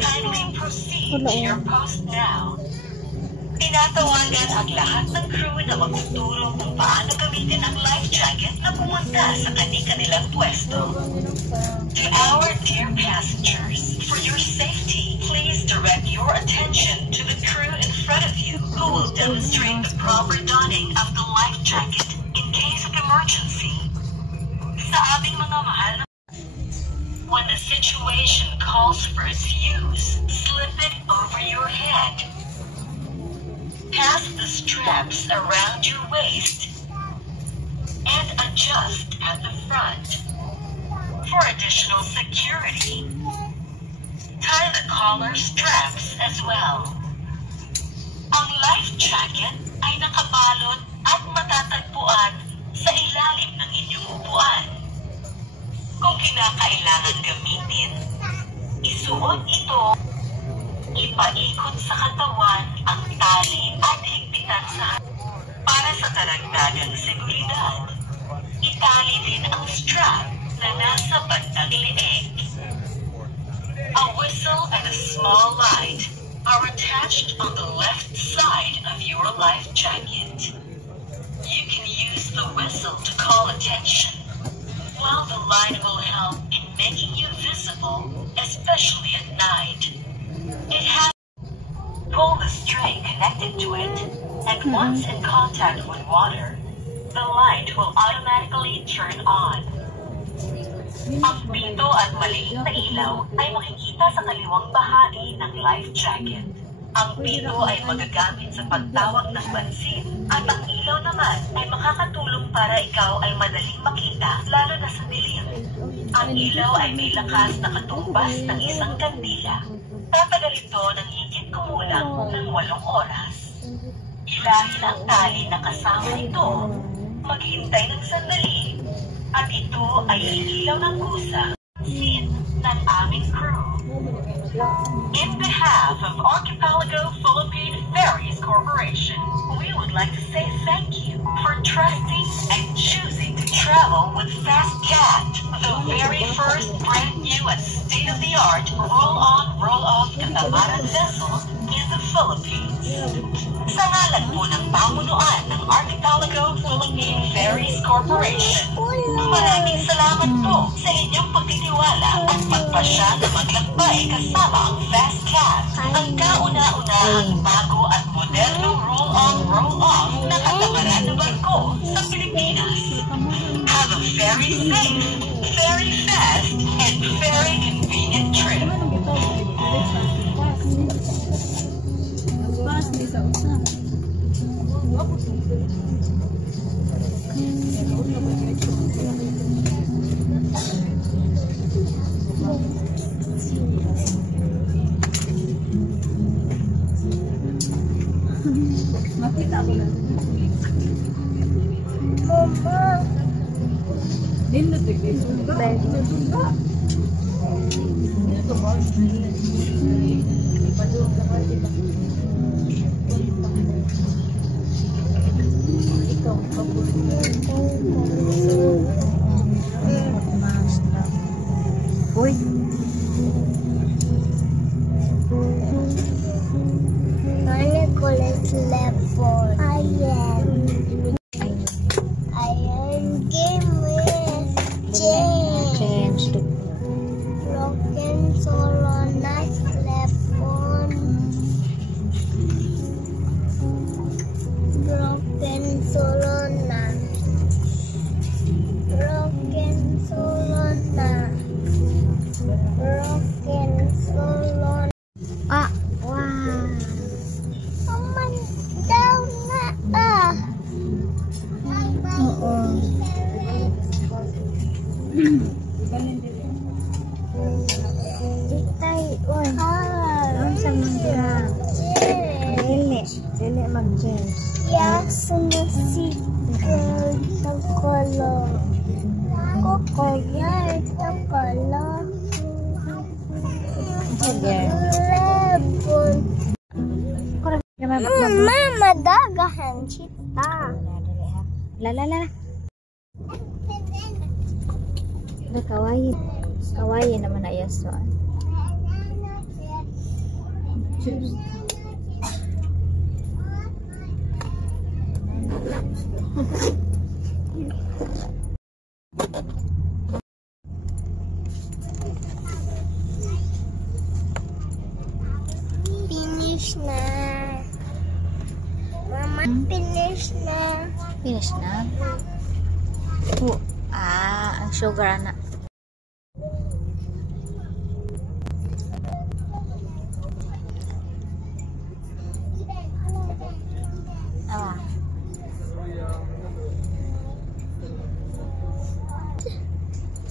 Kindly proceed to your post now. Tinatawagan ang lahat ng crew na magtuturo kung paano gamitin ang life jacket na pumunta sa kani-kanilang pwesto. To our dear passengers, for your safety, please direct your attention to the crew in front of you who will demonstrate the proper donning of the life jacket in case of emergency. Sa aming mga mahal na when the situation calls for its use, slip it over your head. Pass the straps around your waist and adjust at the front. For additional security, tie the collar straps as well. Ang life jacket ay nakabalot at matatagpuan sa ilalim ng inyong upuan. Kung kinakailangan gamitin, isuot ito, ipaikot sa katawan ang tali at higpitan sa para sa karagdagang seguridad. Itali din ang strap na nasa bandang leeg. A whistle and a small light are attached on the left side of your life jacket. You can use the whistle to call attention, while the light will help in making you visible, especially at night. It has pull the string connected to it, and once in contact with water, the light will automatically turn on. Ang pito at maliit na ilaw ay makikita sa kaliwang bahagi ng life jacket. Ang pito ay magagamit sa pagtawag ng pansin at ang ilaw naman ay makakatulong para ikaw ay madaling makita lalo na sa dilim. Ang ilaw ay may lakas na katumbas ng isang kandila. Tatagal ito ng higit kumulang ng 8 oras. Ilahin ang tali na kasama ito, maghintay ng sandali, at ito ay ililaw ng kusa ng aming crew. In behalf of Occupy say thank you for trusting and choosing to travel with FastCat, the very first brand new and state-of-the-art roll-on, roll-off catamaran vessel in the Philippines. Sa ngalan po ng pamunuan ng Archipelago Philippine Ferries Corporation, maraming salamat po sa inyong pagtitiwala at pagpasya na maglakbay kasama ang FastCat, ang kauna-unahang bago at modernong roll-on, roll-off na katamaran na barko sa Pilipinas. Have a very safe, very fast, and very convenient trip. Makita ko na. Mama. Nindot dito. Dito. Uy. Mana kulit telepon? Ayam. Ayam game with James. Broken solo nice telepon. Broken solo na. Broken solo na. Broken solo. Ah, wow. Aman daw na Oo. Itay, oy. Ang sa mga. Dili mag-James. Yak sumisigal ng kolor. Kukular ng kolor. Mama, dagahan kita. La. Kawaii. Kawaii naman na yaso. Finish na. Mama, finish na. Finish na? Ang sugar na.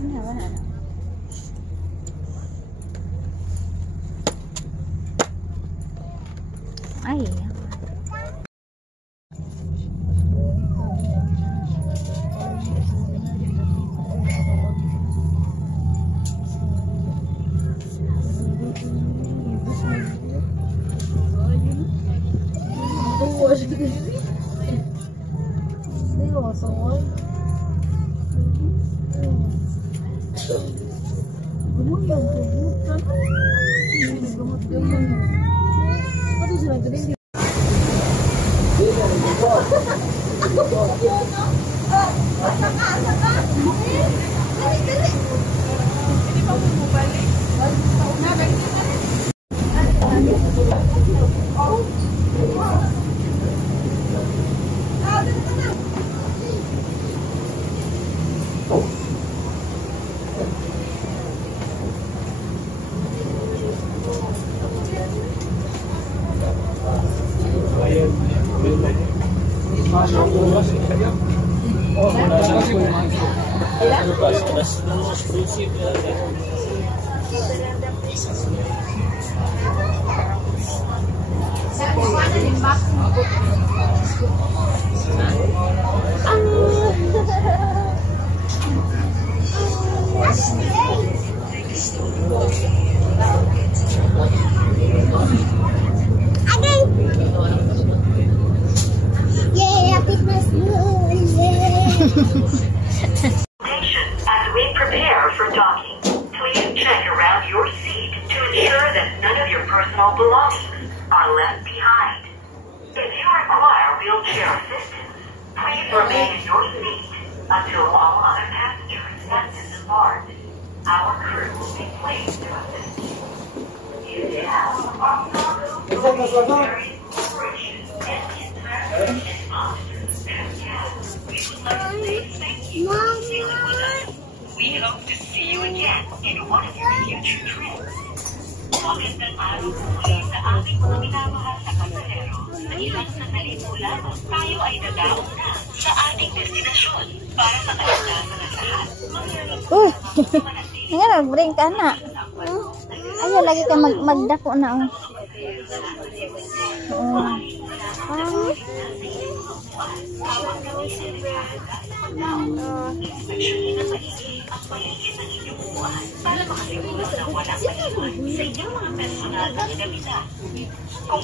Wala na. Ay. Yeah. belongings are left behind. If you require wheelchair assistance, please remain in your seat until all other passengers have disembarked. Our crew will be pleased to assist you. If you have a problem, very corporation and environment and officers, we would like to say thank you for sailing with us. We hope to see you again in one of your future trips. Magandang araw po muli sa aming mga minamahal na pasahero. Sa ilang sandali po lamang, tayo ay dadaong na sa ating destinasyon para sa kaligtasan ng lahat. Nga nag-bring ka na. Ayaw lagi ka magdako na. Oo. Ang paligid ng inyong buwan para makasiguro na walang maliwan sa inyong mga personal na ginamita. Kung